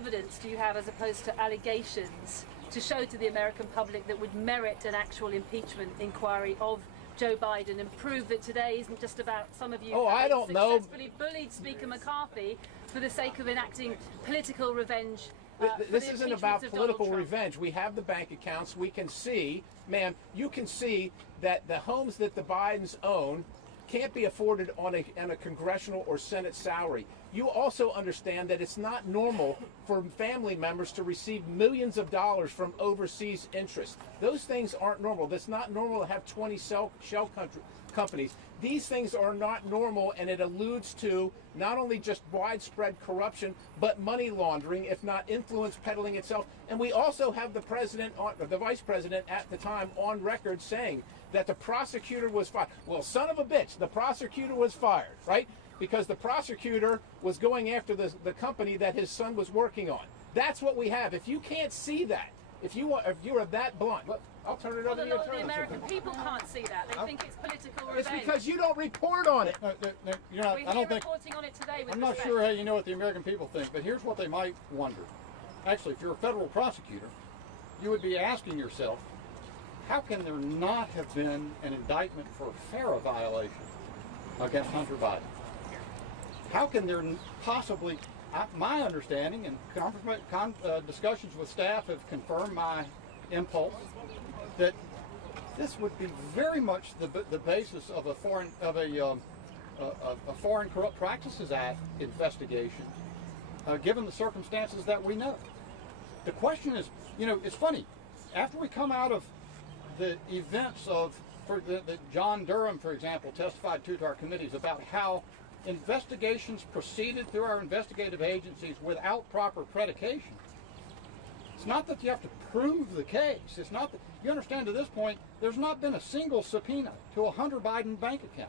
evidence do you have, as opposed to allegations, to show to the American public that would merit an actual impeachment inquiry of Joe Biden and prove that today isn't just about some of you successfully bullied Speaker McCarthy for the sake of enacting political revenge? This isn't about political revenge. We have the bank accounts. We can see, ma'am, you can see that the homes that the Bidens own can't be afforded on a congressional or Senate salary. You also understand that it's not normal for family members to receive millions of dollars from overseas interests. Those things aren't normal. It's not normal to have 20 shell companies. These things are not normal, and it alludes to not only just widespread corruption, but money laundering, if not influence peddling itself. And we also have the president, the vice president at the time, on record saying that the prosecutor was fired. Well, son of a bitch, the prosecutor was fired, right? Because the prosecutor was going after the company that his son was working on. That's what we have. If you can't see that, if you are that blunt, I'll turn it over to you. The American people can't see that. They think it's political revenge. It's because you don't report on it. You're not, We're reporting on it today. I'm not sure how you know what the American people think, but here's what they might wonder. Actually, if you're a federal prosecutor, you would be asking yourself, how can there not have been an indictment for a FARA violation against Hunter Biden? How can there possibly, my understanding and discussions with staff have confirmed my impulse that this would be very much the basis of a Foreign Corrupt Practices Act investigation, given the circumstances that we know. The question is, it's funny, after we come out of the events that John Durham, for example, testified to our committees about how investigations proceeded through our investigative agencies without proper predication. It's not that you have to prove the case. It's not that, you understand, to this point, there's not been a single subpoena to a Hunter Biden bank account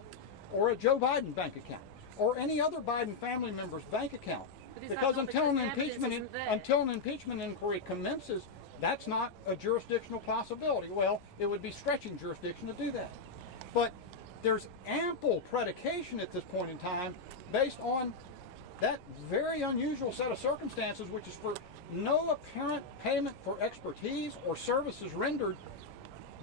or a Joe Biden bank account or any other Biden family member's bank account. Because until an impeachment inquiry commences, that's not a jurisdictional possibility. Well, it would be stretching jurisdiction to do that. But there's ample predication at this point in time based on that very unusual set of circumstances, which is for no apparent payment for expertise or services rendered.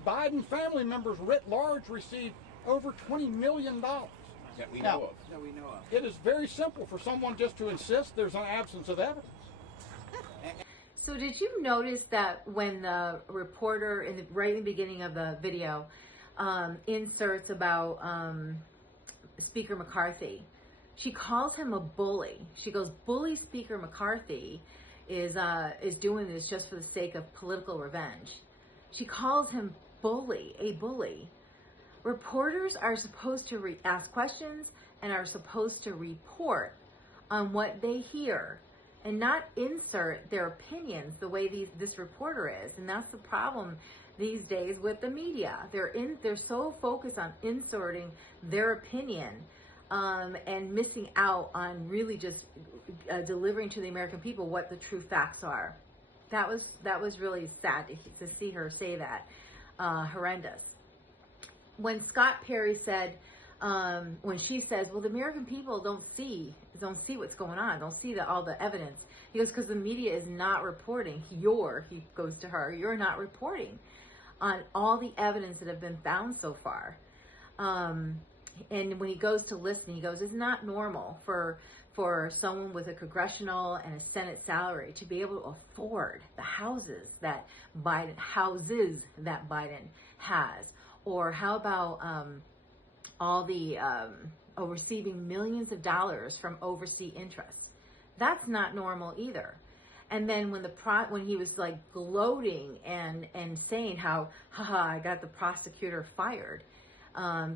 Biden family members writ large received over $20 million. That we know of. It is very simple for someone just to insist there's an absence of evidence. So did you notice that when the reporter, right in the beginning of the video, inserts about Speaker McCarthy, she calls him a bully. She goes, "Bully Speaker McCarthy is doing this just for the sake of political revenge." She calls him bully, a bully. Reporters are supposed to ask questions and are supposed to report on what they hear and not insert their opinions the way this reporter is. And that's the problem these days with the media. They're so focused on inserting their opinion and missing out on really just delivering to the American people what the true facts are. That was really sad to see her say that. Horrendous. When Scott Perry said, when she says, well, the American people don't see what's going on, don't see all the evidence. He goes, because the media is not reporting. He goes to her, you're not reporting on all the evidence that have been found so far. And when he goes to listen, he goes, it's not normal for someone with a congressional and a Senate salary to be able to afford the houses that Biden has. Or how about all the receiving millions of dollars from overseas interests? That's not normal either. And then when he was like gloating and saying how, I got the prosecutor fired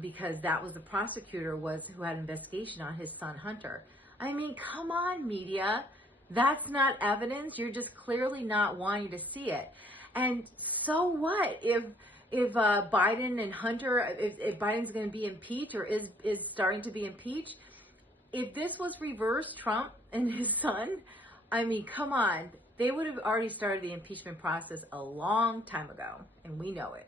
because that was the prosecutor who had an investigation on his son Hunter. I mean, come on, media. That's not evidence. You're just clearly not wanting to see it. And so what if Biden and Hunter, if Biden's going to be impeached or is starting to be impeached, if this was reverse Trump and his son, I mean, come on, they would have already started the impeachment process a long time ago, and we know it.